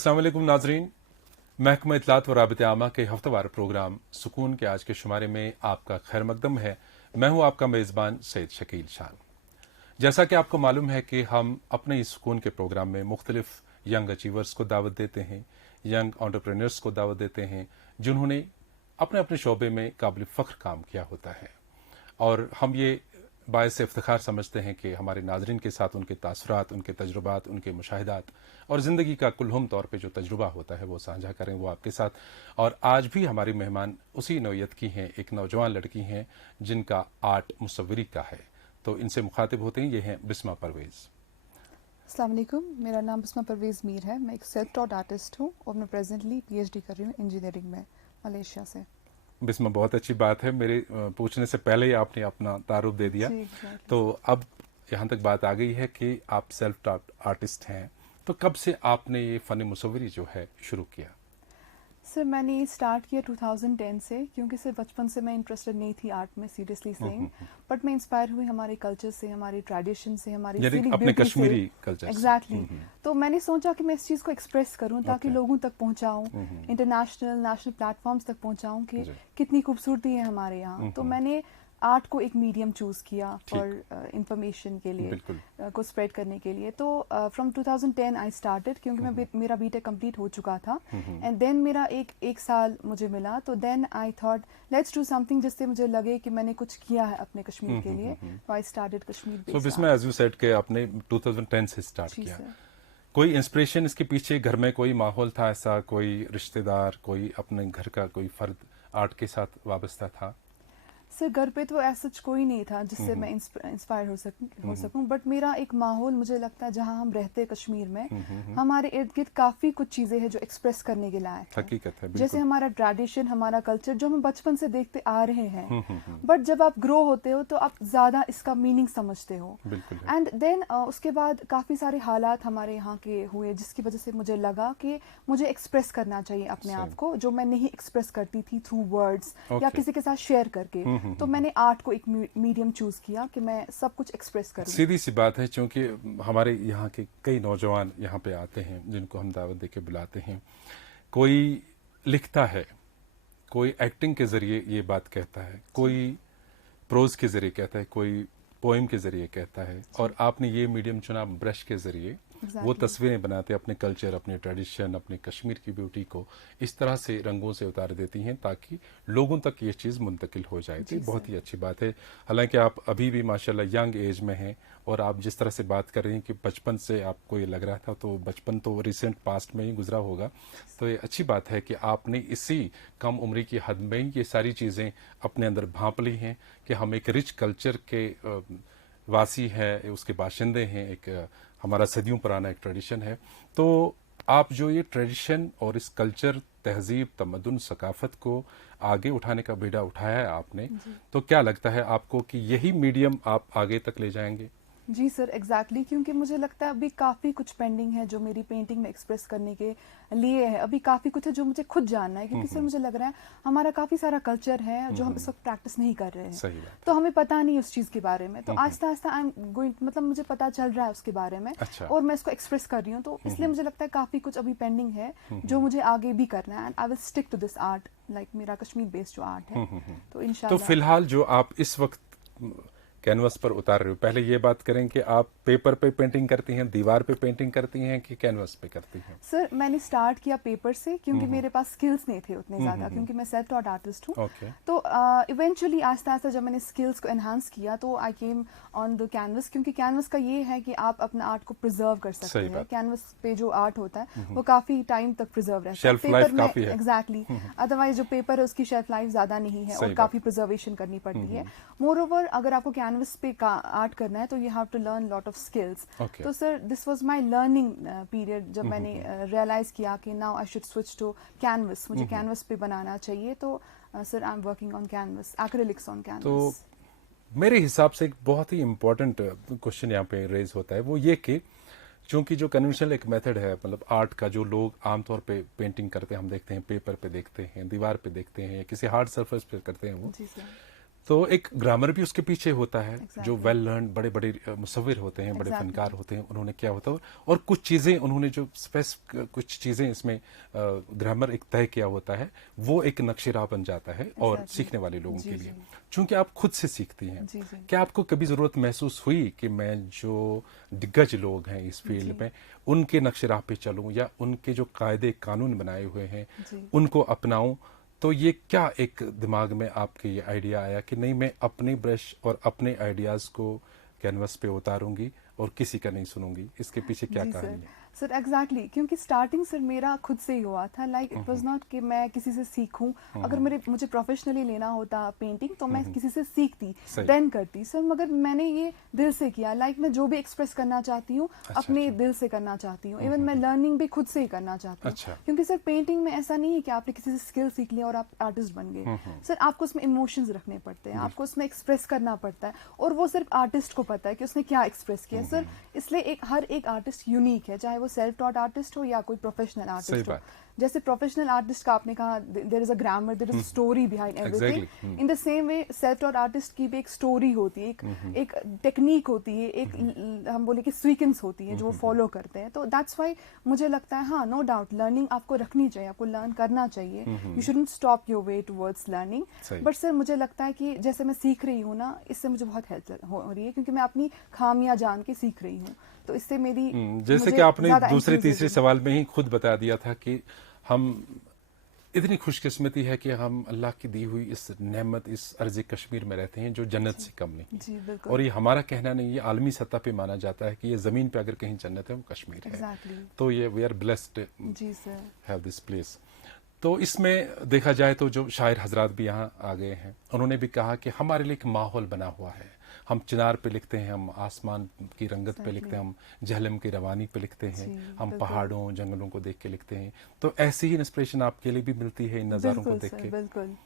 अस्सलाम वालेकुम नाजरीन, महकमा इत्तलात व राबित आमा के हफ्तेवार प्रोग्राम सुकून के आज के शुमारे में आपका खैर मकदम है। मैं हूं आपका मेज़बान सैयद शकील शान। जैसा कि आपको मालूम है कि हम अपने इस सुकून के प्रोग्राम में मुख्तलिफ यंग अचीवर्स को दावत देते हैं, यंग एंटरप्रेन्योर्स को दावत देते हैं जिन्होंने अपने अपने शोबे में काबिल फ़ख्र काम किया होता है। और हम ये बायस इफ्तिखार समझते हैं कि हमारे नाजरीन के साथ उनके तासुरात, उनके तजुर्बात, उनके मुशाहिदात और ज़िंदगी का कुल्हुम तौर पे जो तजुर्बा होता है वो साझा करें वो आपके साथ। और आज भी हमारी मेहमान उसी नौयत की हैं, एक नौजवान लड़की हैं जिनका आर्ट मुसव्वरी का है। तो इनसे मुखातिब होते हैं, ये हैं बिस्मा परवेज़। अस्सलाम वालेकुम, मेरा नाम बिस्मा परवेज़ मीर है। मैं एक सेल्फ टॉट आर्टिस्ट हूँ और मैं प्रेजेंटली पीएचडी कर रही हूँ इंजीनियरिंग में मलेशिया से। बिस्मा, बहुत अच्छी बात है, मेरे पूछने से पहले ही आपने अपना तारुफ दे दिया। तो अब यहाँ तक बात आ गई है कि आप सेल्फ टॉट आर्टिस्ट हैं, तो कब से आपने ये फ़न मुसव्वरी जो है शुरू किया? सर मैंने स्टार्ट किया 2010 से, क्योंकि सिर्फ बचपन से मैं इंटरेस्टेड नहीं थी आर्ट में, सीरियसली सेइंग, बट मैं इंस्पायर हुई हमारे कल्चर से, हमारी ट्रेडिशन से, हमारी अपने कश्मीरी कल्चर से। एग्जैक्टली। तो मैंने सोचा कि मैं इस चीज़ को एक्सप्रेस करूं ताकि लोगों तक पहुंचाऊं, इंटरनेशनल नेशनल प्लेटफॉर्म्स तक पहुंचाऊं कि कितनी खूबसूरती है हमारे यहाँ। तो मैंने आर्ट को एक मीडियम चूज किया फॉर इंफॉर्मेशन के लिए, को स्प्रेड करने के लिए। तो फ्रॉम 2010 आई स्टार्टेड, क्योंकि मेरा बीटेक कंप्लीट हो चुका था एंड देन मेरा एक साल मुझे मिला। तो then I thought let's do something जिससे मुझे लगे कि मैंने कुछ किया है अपने कश्मीर के लिए। तो I started Kashmir based. So Bisma, as you said कि आपने 2010 से स्टार्ट किया, कोई इंस्पिरेशन इसके पीछे? घर में कोई माहौल था ऐसा, कोई रिश्तेदार, कोई अपने घर का कोई फर्द आर्ट के साथ वाबस्ता था? सर घर पे तो ऐसा कोई नहीं था जिससे मैं इंस्पायर हो सकूं, बट मेरा एक माहौल, मुझे लगता है जहां हम रहते हैं कश्मीर में, हमारे इर्द गिर्द काफी कुछ चीजें हैं जो एक्सप्रेस करने के लायक है। हकीकत है, जैसे हमारा ट्रेडिशन, हमारा कल्चर जो हम बचपन से देखते आ रहे हैं, बट जब आप ग्रो होते हो तो आप ज्यादा इसका मीनिंग समझते हो। एंड देन उसके बाद काफी सारे हालात हमारे यहाँ के हुए जिसकी वजह से मुझे लगा कि मुझे एक्सप्रेस करना चाहिए अपने आप को, जो मैं नहीं एक्सप्रेस करती थी थ्रू वर्ड्स या किसी के साथ शेयर करके। तो मैंने आर्ट को एक मीडियम चूज किया कि मैं सब कुछ एक्सप्रेस करूं। सीधी सी बात है, क्योंकि हमारे यहाँ के कई नौजवान यहाँ पे आते हैं जिनको हम दावत देके बुलाते हैं। कोई लिखता है, कोई एक्टिंग के जरिए ये बात कहता है, कोई प्रोज के जरिए कहता है, कोई पोएम के जरिए कहता है, और आपने ये मीडियम चुना ब्रश के जरिए। वो तस्वीरें बनाते अपने कल्चर, अपने ट्रेडिशन, अपने कश्मीर की ब्यूटी को इस तरह से रंगों से उतार देती हैं ताकि लोगों तक ये चीज़ मुंतकिल हो जाए। तो बहुत ही अच्छी बात है। हालांकि आप अभी भी माशाल्लाह यंग एज में हैं, और आप जिस तरह से बात कर रही हैं कि बचपन से आपको ये लग रहा था, तो बचपन तो रिसेंट पास्ट में ही गुजरा होगा। तो ये अच्छी बात है कि आपने इसी कम उम्र की हद में ही ये सारी चीज़ें अपने अंदर भांप ली हैं कि हम एक रिच कल्चर के वासी है, उसके बाशिंदे हैं, एक हमारा सदियों पुराना एक ट्रेडिशन है। तो आप जो ये ट्रेडिशन और इस कल्चर, तहजीब, तमद्दुन, सकाफत को आगे उठाने का बीड़ा उठाया है आपने, तो क्या लगता है आपको कि यही मीडियम आप आगे तक ले जाएंगे? जी सर, एग्जैक्टली, क्योंकि मुझे लगता है अभी काफ़ी कुछ पेंडिंग है जो मेरी पेंटिंग में एक्सप्रेस करने के लिए है। अभी काफ़ी कुछ है जो मुझे खुद जानना है, क्योंकि सर मुझे लग रहा है हमारा काफ़ी सारा कल्चर है जो हम इस वक्त प्रैक्टिस नहीं कर रहे हैं, तो हमें पता नहीं उस चीज़ के बारे में। तो Aahista Aahista I am going, मतलब मुझे पता चल रहा है उसके बारे में। और मैं इसको एक्सप्रेस कर रही हूँ, तो इसलिए मुझे लगता है काफ़ी कुछ अभी पेंडिंग है जो मुझे आगे भी करना है। And I will stick to this art, like मेरा कश्मीर बेस्ड जो आर्ट है। तो इंशाल्लाह। तो फिलहाल जो आप इस वक्त कैनवस पर उतार रहे हो, पहले ये बात करें कि आप पेपर पे पेंटिंग करती हैं, दीवार पे पेंटिंग करती हैं कि कैनवस पे करती हैं? सर मैंने स्टार्ट किया पेपर से, क्योंकि मेरे पास स्किल्स नहीं थे उतने ज़्यादा, क्योंकि मैं सेल्फ टॉट आर्टिस्ट हूँ। तो इवेंचुअली आहिस्ता आहिस्ता जब मैंने स्किल्स को एनहांस किया तो आई केम ऑन द कैनवस, क्योंकि कैनवस का ये है कि आप अपना आर्ट को प्रिजर्व कर सकते हैं। कैनवस पे जो आर्ट होता है वो काफ़ी टाइम तक प्रिजर्व रहता है, पेपर में एग्जैक्टली। अदरवाइज जो पेपर है उसकी शेल्फ लाइफ ज़्यादा नहीं है और काफ़ी प्रिजर्वेशन करनी पड़ती है। मोर ओवर अगर आपको कैनवस पे आर्ट करना है तो you have to learn lot of skills. तो sir this was my learning period, जब मैंने रियलाइज किया कि now I should switch to canvas, मुझे कैनवस पे बनाना चाहिए। तो sir I am working on canvas, acrylics on canvas. तो मेरे हिसाब से एक बहुत ही इम्पोर्टेंट क्वेश्चन यहाँ पे रेज होता है, वो ये कि चूंकि जो कन्वेंशनल एक मेथड है, मतलब आर्ट का, जो लोग आमतौर पे पेंटिंग करते हैं, हम देखते हैं पेपर पे देखते हैं, दीवार पे देखते हैं, किसी हार्ड सरफेस पे करते हैं वो, तो एक ग्रामर भी उसके पीछे होता है। Exactly. जो वेल लर्न बड़े बड़े मुसव्विर होते हैं, बड़े Exactly. फनकार होते हैं, उन्होंने क्या होता है, और कुछ चीज़ें उन्होंने जो कुछ चीज़ें इसमें ग्रामर एक तय किया होता है, वो एक नक्शेराह बन जाता है और Exactly. सीखने वाले लोगों जी, के लिए, जी। चूंकि आप खुद से सीखती हैं। जी, जी। क्या आपको कभी ज़रूरत महसूस हुई कि मैं जो दिग्गज लोग हैं इस फील्ड में, उनके नक्शेराह पे चलूं या उनके जो कायदे कानून बनाए हुए हैं जी। उनको अपनाऊं? तो ये क्या एक दिमाग में आपके ये आइडिया आया कि नहीं, मैं अपने ब्रश और अपने आइडियाज़ को कैनवस पे उतारूंगी और किसी का नहीं सुनूंगी? इसके पीछे क्या जी कहानी सर, है? सर एग्जैक्टली क्योंकि स्टार्टिंग सर मेरा खुद से ही हुआ था। लाइक इट वाज नॉट कि मैं किसी से सीखूं। अगर मुझे प्रोफेशनली लेना होता पेंटिंग तो मैं किसी से सीखती, सही। देन करती सर, मगर मैंने ये दिल से किया। लाइक मैं जो भी एक्सप्रेस करना चाहती हूँ अपने दिल से करना चाहती हूँ। इवन मैं लर्निंग भी खुद से ही करना चाहती हूँ। अच्छा। क्योंकि सर पेंटिंग में ऐसा नहीं है कि आपने किसी से स्किल सीख लिया और आप आर्टिस्ट बन गए। सर आपको उसमें इमोशंस रखने पड़ते हैं, आपको उसमें एक्सप्रेस करना पड़ता है, और वो सिर्फ आर्टिस्ट को पता है कि उसने क्या एक्सप्रेस किया सर। इसलिए हर एक आर्टिस्ट यूनिक है, चाहे वो सेल्फ टॉट आर्टिस्ट हो या कोई प्रोफेशनल आर्टिस्ट हो। जैसे प्रोफेशनल आर्टिस्ट का आपने कहा there is a grammar, there is a story behind everything. In the same way self taught artist की भी एक स्टोरी होती है, एक टेक्निक होती है, एक हम बोले कि सीक्वेंस होती है जो वो फॉलो करते हैं। तो दैट्स व्हाई मुझे लगता है हाँ, नो डाउट लर्निंग आपको रखनी चाहिए, आपको लर्न करना चाहिए। You shouldn't stop your way towards learning. But sir मुझे लगता है कि जैसे मैं सीख रही हूँ ना, इससे मुझे बहुत हेल्प हो रही है, क्योंकि मैं अपनी खामियां जान के सीख रही हूँ। तो इससे मेरी जैसे कि आपने दूसरे तीसरे सवाल में ही खुद बता दिया था कि हम इतनी खुशकिस्मती है कि हम अल्लाह की दी हुई इस नेमत, इस अर्ज़ कश्मीर में रहते हैं जो जन्नत से कम नहीं। जी बिल्कुल। और ये हमारा कहना नहीं, ये आलमी सतह पे माना जाता है कि ये ज़मीन पे अगर कहीं जन्नत है वो कश्मीर है। Exactly. तो ये we are blessed ji sir, have this place. तो इसमें देखा जाए तो जो शायर हजरात भी यहाँ आ गए हैं, उन्होंने भी कहा कि हमारे लिए एक माहौल बना हुआ है। हम चिनार पे लिखते हैं, हम आसमान की रंगत पे लिखते हैं, हम जहलम की रवानी पे लिखते हैं, हम पहाड़ों जंगलों को देख के लिखते हैं। तो ऐसी ही इंस्पिरेशन आपके लिए भी मिलती है इन नज़ारों को देख के? बिल्कुल।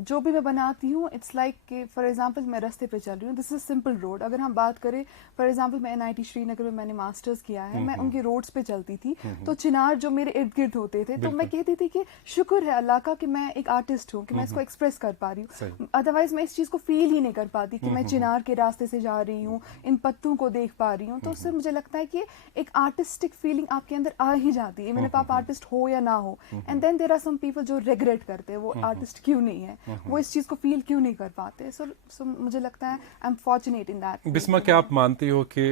जो भी मैं बनाती हूँ इट्स लाइक कि फॉर एग्जांपल मैं रास्ते पे चल रही हूँ, दिस इज सिंपल रोड। अगर हम बात करें फॉर एग्जांपल मैं NIT श्रीनगर में मैंने मास्टर्स किया है, मैं उनके रोड्स पे चलती थी, तो चिनार जो मेरे इर्द गिर्द होते थे, तो मैं कहती थी कि शुक्र है अल्लाह का कि मैं एक आर्टिस्ट हूँ, कि मैं इसको एक्सप्रेस कर पा रही हूँ। अदरवाइज मैं इस चीज़ को फील ही नहीं कर पाती कि मैं चिनार के रास्ते से जा रही हूँ, इन पत्तों को देख पा रही हूँ। तो उससे मुझे लगता है कि एक आर्टिस्टिक फीलिंग आपके अंदर आ ही जाती है, इवन आप आर्टिस्ट हो या ना हो। And then there are some people जो रिग्रेट करते हैं वो आर्टिस्ट क्यों नहीं है, वो इस चीज को फील क्यों नहीं कर पाते। सो मुझे लगता है I am fortunate in that. Bisma, क्या आप मानती हो कि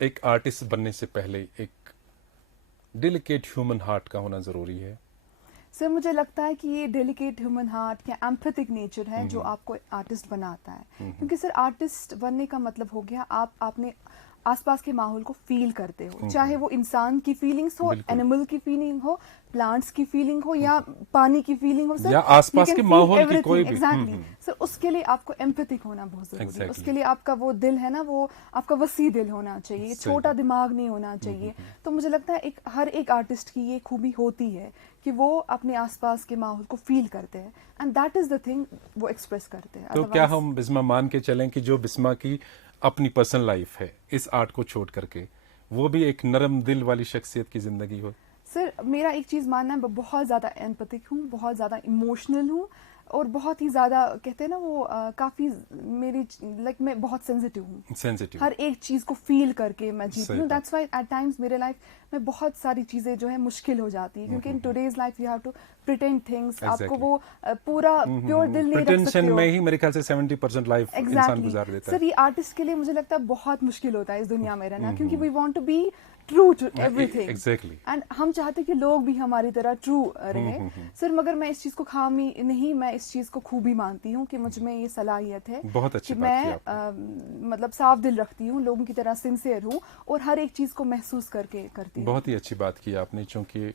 एक आर्टिस्ट बनने से पहले एक डेलिकेट ह्यूमन हार्ट का होना जरूरी है? सर मुझे लगता है कि ये डेलिकेट ह्यूमन हार्ट या एम्पैथिक नेचर है जो आपको आर्टिस्ट बनाता है। क्योंकि सर आर्टिस्ट बनने का मतलब हो गया आप अपने आसपास के माहौल को फील करते हो, चाहे वो इंसान की फीलिंग्स हो, एनिमल की फीलिंग हो, प्लांट्स की फीलिंग हो, या पानी की फीलिंग हो, सर या आसपास के माहौल की कोई भी। एग्जैक्टली सर, उसके लिए आपको एम्पैथिक होना बहुत जरूरी है। उसके लिए आपका वो दिल है ना, वो आपका वसी दिल होना चाहिए, छोटा दिमाग नहीं होना चाहिए। तो मुझे लगता है हर एक आर्टिस्ट की ये खूबी होती है कि वो अपने आसपास के माहौल को फील करते हैं, and that is the thing वो एक्सप्रेस करते हैं। तो क्या हम बिस्मा मान के चलें कि जो बिस्मा की अपनी पर्सनल लाइफ है, इस आर्ट को छोड़ करके वो भी एक नरम दिल वाली शख्सियत की जिंदगी हो? सर मेरा एक चीज मानना है, मैं बहुत ज्यादा एम्पैथिक हूँ, बहुत ज्यादा इमोशनल हूँ, और बहुत ही ज्यादा कहते हैं ना वो काफी मेरी लाइक मैं बहुत सेंसिटिव हूँ, हर एक चीज को फील करके मैं जीती हूँ। दैट्स व्हाई एट टाइम्स मेरे लाइफ में बहुत सारी चीजें जो है मुश्किल हो जाती है, क्योंकि in today's life you have to pretend things. आपको वो पूरा प्योर दिल नहीं रख सकते हो। में ही मेरे ख्याल से 70% लाइफ इंसान गुजार देता है। सर ये आर्टिस्ट के लिए मुझे लगता है बहुत मुश्किल होता है इस दुनिया में रहना, क्योंकि we want to be true to everything. Exactly. And हम चाहते हैं कि लोग भी हमारी तरह ट्रू रहे। सर मगर मैं इस चीज को खामी नहीं, मैं इस चीज को खूबी मानती हूँ कि मुझ में ये सलाहियत है। बहुत अच्छी कि बात की मैं मतलब साफ दिल रखती हूँ, लोगों की तरह सिंसियर हूँ, और हर एक चीज को महसूस करके करती हूँ। बहुत ही अच्छी बात की आपने, क्योंकि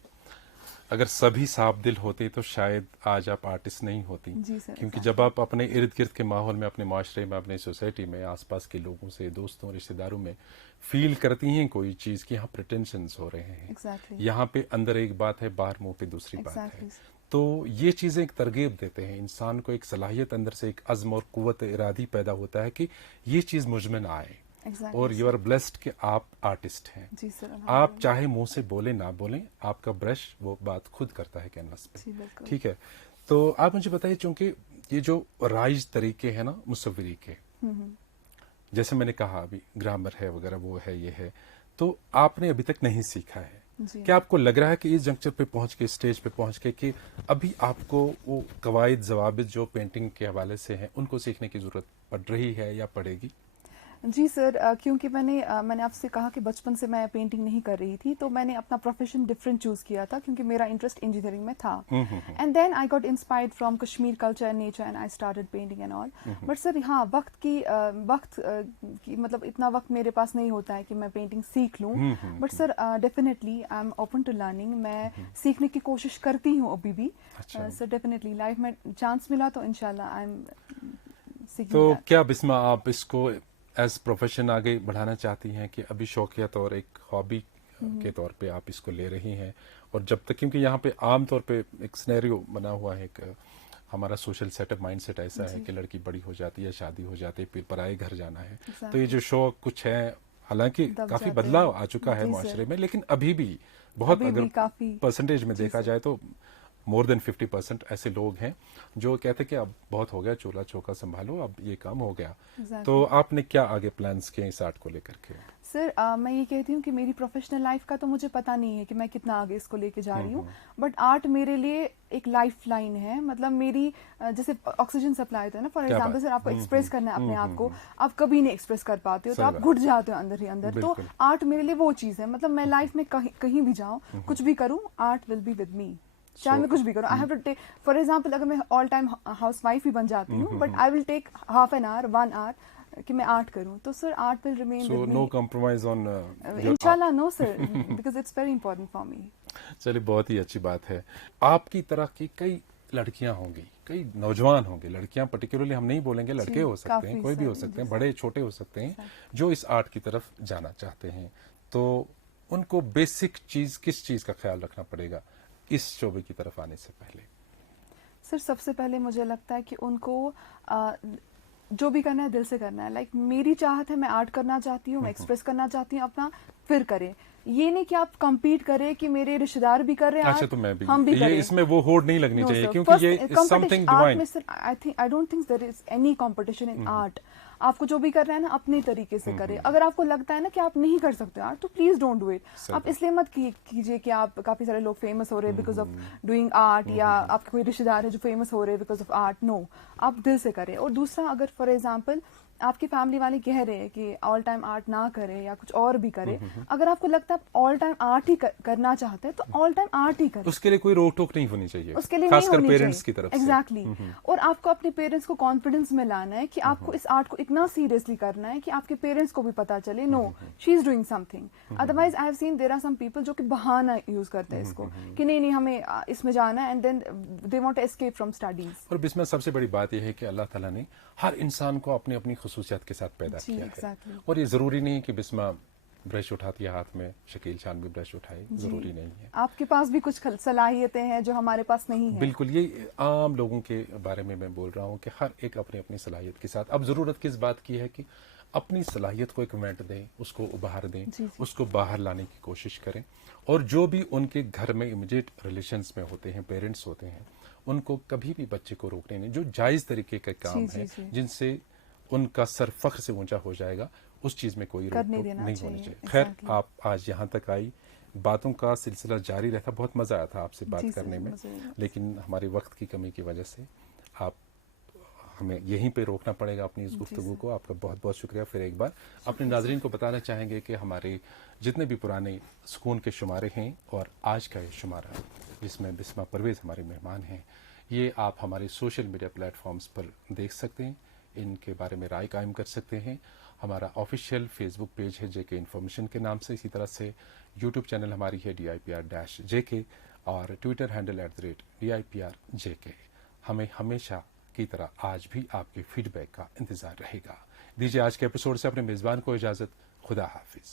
अगर सभी साफ दिल होते तो शायद आज आप आर्टिस्ट नहीं होती। जी सर, क्योंकि जब आप अपने इर्द गिर्द के माहौल में, अपने माशरे में, अपने सोसाइटी में, आसपास के लोगों से, दोस्तों, रिश्तेदारों में फील करती हैं कोई चीज़ कि यहाँ प्रिटेंशंस हो रहे हैं, यहाँ पे अंदर एक बात है, बाहर मुंह पे दूसरी बात है, तो ये चीज़ें एक तरगीब देते हैं इंसान को, एक सलाहियत अंदर से, एक अज़्म और कुव्वत इरादी पैदा होता है कि ये चीज़ मुझ में ना आए। और यू आर ब्लेस्ड कि आप आर्टिस्ट हैं। जी सर, आप चाहे मुंह से बोले ना बोलें, आपका ब्रश वो बात खुद करता है कैनवस पे। ठीक है। तो आप मुझे बताइए, चूंकि ये जो राइज तरीके हैं ना मुसव्विरी के, जैसे मैंने कहा अभी ग्रामर है वगैरह, वो है ये है, तो आपने अभी तक नहीं सीखा है। क्या आपको लग रहा है कि इस जंक्चर पे पहुंच के, स्टेज पे पहुंच के, कि अभी आपको वो कवायद जवाबित जो पेंटिंग के हवाले से हैं उनको सीखने की जरूरत पड़ रही है या पड़ेगी? जी सर, क्योंकि मैंने आपसे कहा कि बचपन से मैं पेंटिंग नहीं कर रही थी, तो मैंने अपना प्रोफेशन डिफरेंट चूज किया था क्योंकि मेरा इंटरेस्ट इंजीनियरिंग में था। And then I got inspired from Kashmir culture and nature and I started painting and all. But sir हाँ, वक्त की मतलब इतना वक्त मेरे पास नहीं होता है कि मैं पेंटिंग सीख लूँ। But sir definitely I am open to learning. मैं सीखने की कोशिश करती हूँ अभी भी। सर डेफिनेटली लाइफ में चांस मिला तो इंशाल्लाह आई एम सीखिंग। तो क्या बिस्मा आप इसको एज प्रोफेशन आगे बढ़ाना चाहती हैं कि अभी शौकिया तौर, एक हॉबी के तौर पे आप इसको ले रही हैं? और जब तक, क्योंकि यहाँ पे आम तौर पे एक सिनेरियो बना हुआ है, एक हमारा सोशल सेटअप, माइंडसेट ऐसा है कि लड़की बड़ी हो जाती है, शादी हो जाती है, फिर पराए घर जाना है। तो ये जो शौक कुछ है, हालांकि काफी बदलाव आ चुका है माशरे में, लेकिन अभी भी बहुत, अगर परसेंटेज में देखा जाए तो मोर देन 50% ऐसे लोग हैं जो कहते कि अब बहुत हो गया, चूल्हा चौका संभालो, अब ये काम हो गया। तो आपने क्या आगे प्लान्स किए इस आर्ट को लेकर के? सर मैं ये कहती हूँ कि मेरी प्रोफेशनल लाइफ का तो मुझे पता नहीं है कि मैं कितना आगे इसको लेके जा रही हूँ, बट आर्ट मेरे लिए एक लाइफ लाइन है। मतलब मेरी जैसे ऑक्सीजन सप्लाई होता है ना, फॉर एग्जाम्पल सर, आपको एक्सप्रेस करना है अपने आप को, आप कभी नहीं एक्सप्रेस कर पाते हो, तो आप घुट जाते हो अंदर ही अंदर। तो आर्ट मेरे लिए वो चीज है। मतलब मैं लाइफ में कहीं भी जाऊँ, कुछ भी करूँ, art will be with me, चाहे मैं कुछ भी करूँ। I have to take, for example अगर मैं ऑल टाइम हाउस वाइफ भी बन जाती हूँ, but I will take half an hour, 1 hour कि मैं आर्ट करूँ। तो sir art will remain with me. No compromise on इंशाल्लाह no sir, because it's very important for me. चलिए, बहुत ही अच्छी बात है। आपकी तरह की कई लड़कियां होंगी, कई नौजवान होंगे, लड़कियां पर्टिकुलरली हम नहीं बोलेंगे, लड़के हो सकते हैं, कोई भी हो सकते हैं, बड़े छोटे हो सकते हैं, जो इस आर्ट की तरफ जाना चाहते हैं। तो उनको बेसिक चीज, किस चीज का ख्याल रखना पड़ेगा इस शोबे की तरफ आने से पहले? सर सबसे पहले मुझे लगता है कि उनको जो भी करना है दिल से करना है। लाइक मेरी चाहत है, मैं आर्ट करना चाहती हूँ, मैं एक्सप्रेस करना चाहती हूँ अपना, फिर करें। ये नहीं कि आप compete करें कि मेरे रिश्तेदार भी कर रहे हैं, अच्छा, तो मैं भी, हम भी करें। इसमें वो होड़ नहीं लगनी चाहिए, क्योंकि ये something divine. I don't think there is any competition in art. आपको जो भी कर रहा है ना, अपने तरीके से करें। अगर आपको लगता है ना कि आप नहीं कर सकते आर्ट, तो प्लीज डोंट डू इट। आप इसलिए मत कीजिए कि आप, काफी सारे लोग फेमस हो रहे हैं बिकॉज ऑफ डूइंग आर्ट, या आपके कोई रिश्तेदार है जो फेमस हो रहे हैं बिकॉज ऑफ आर्ट। नो, आप दिल से करें। और दूसरा, अगर फॉर एग्जाम्पल आपकी फैमिली वाले कह रहे हैं कि ऑल टाइम आर्ट ना करें या कुछ और भी करें, अगर आपको लगता है आप ऑल टाइम आर्ट ही करना चाहते हैं, तो ऑल टाइम आर्ट ही करें। उसके लिए कोई रोक टोक नहीं होनी चाहिए, उसके लिए खासकर पेरेंट्स की तरफ से। एग्जैक्टली। और आपको अपने पेरेंट्स को कॉन्फिडेंस में लाना है कि आपको इस आर्ट को इतना सीरियसली करना है कि आपके पेरेंट्स को भी पता चले, no she is doing something. Otherwise I have seen there are some people जो कि बहाना यूज करते हैं इसको कि नहीं हमें इसमें जाना है, and then they want to escape from studies. और इसमें सबसे बड़ी बात यह है कि अल्लाह ताला ने हर इंसान को अपनी अपनी खुसूसियत के साथ पैदा किया है। और ये जरूरी नहीं कि बिस्मा ब्रश उठाती है हाथ में, शकील शान भी ब्रश उठाए, जरूरी नहीं है। आपके पास भी कुछ सलाहियतें हैं जो हमारे पास नहीं है। बिल्कुल, ये आम लोगों के बारे में मैं बोल रहा हूँ कि हर एक अपनी अपनी सलाहियत के साथ। अब जरूरत किस बात की है कि अपनी सलाहियत को एक वेंट दें, उसको उभार दें, उसको बाहर लाने की कोशिश करें। और जो भी उनके घर में इमीडिएट रिलेशंस में होते हैं, पेरेंट्स होते हैं, उनको कभी भी बच्चे को रोकने नहीं। जो जायज तरीके का काम है, जिनसे उनका सर फख्र से ऊंचा हो जाएगा, उस चीज में कोई रोक नहीं होनी चाहिए। खैर, आप आज यहाँ तक आई, बातों का सिलसिला जारी रहता। बहुत मजा आया था आपसे बात करने में, लेकिन हमारे वक्त की कमी की वजह से आप हमें यहीं पे रोकना पड़ेगा अपनी इस गुफ्तगू को। आपका बहुत बहुत शुक्रिया। फिर एक बार अपने नाजरीन को बताना चाहेंगे कि हमारे जितने भी पुराने सुकून के शुमारे हैं और आज का ये शुमारा, जिसमें बिस्मा परवेज हमारे मेहमान हैं, ये आप हमारे सोशल मीडिया प्लेटफॉर्म्स पर देख सकते हैं, इनके बारे में राय कायम कर सकते हैं। हमारा ऑफिशियल फेसबुक पेज है जेके इन्फॉर्मेशन के नाम से, इसी तरह से यूट्यूब चैनल हमारी है DIPR-JK, और ट्विटर हैंडल @DIPR-JK। हमें हमेशा की तरह आज भी आपके फीडबैक का इंतजार रहेगा। दीजिए आज के एपिसोड से अपने मेजबान को इजाजत। खुदा हाफिज।